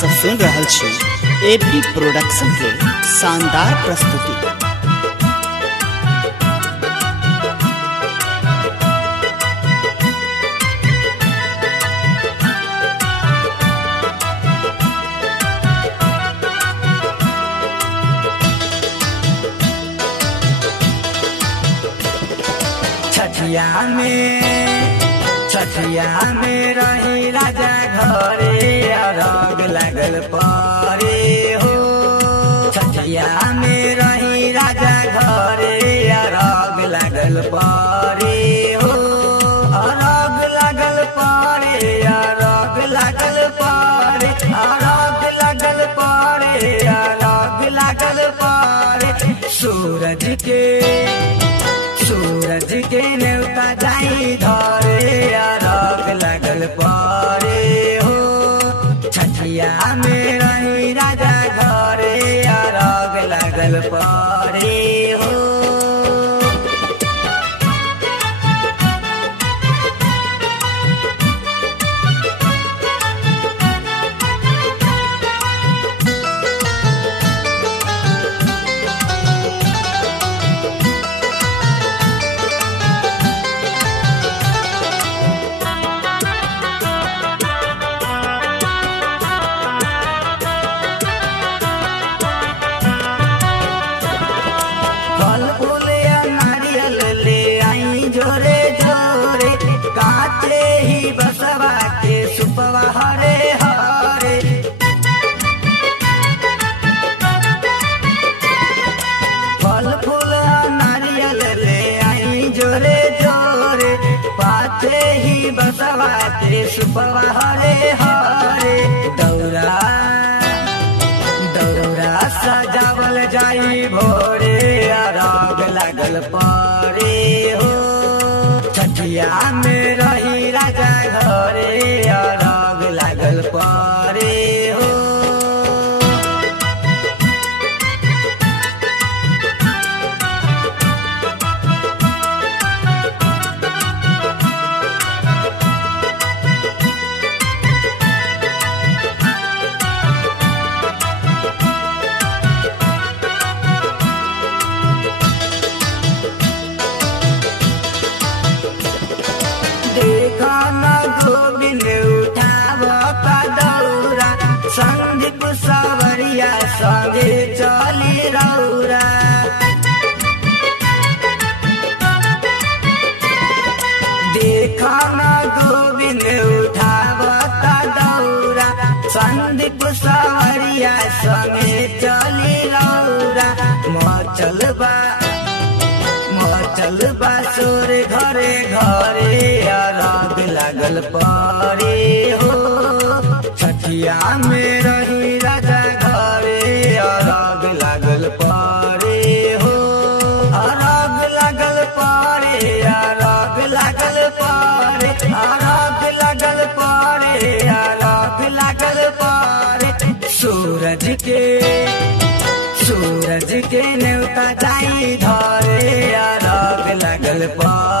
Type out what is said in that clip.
सब सुन रहल छी एपी प्रोडक्शन के शानदार प्रस्तुति। छठिया में रही राजा घरे अरग लागल परे हो। छठिया में रही राजा घरे अरग लागल परे हो। अरग लागल परे अरग लागल परे अरग लागल परे अरग लागल परे। सूरज के नेवता जाई धरे अरग लागल परे हो। छठिया में रही राजा घरे अरग लागल परे हो। काते ही बसवा के सुपवा हरे हरे। फल फूल नारियल ले आई जोरे जोरे। पाते ही बसवा के सुपवा हरे हरे। दौरा सजावल जाई भोरे अरग लागल परे हो। छठिया में रही राजा घरे अरग लागल परे हो। गोविंद उठावता दौरा संदीप सवरिया संगे चली रौरा। देखना गोविंद उठावता दौरा संदीप सवरिया संगे चली रौरा। मचल बा सोर घरे घरे अरग लागल परे हो। छठिया में रही राजा घरे अरग लागल परे हो। अरग लागल परे अरग लागल परे अरग लागल परे अरग लागल परे। सूरज के नेवता जाई धरे अरग लागल परे।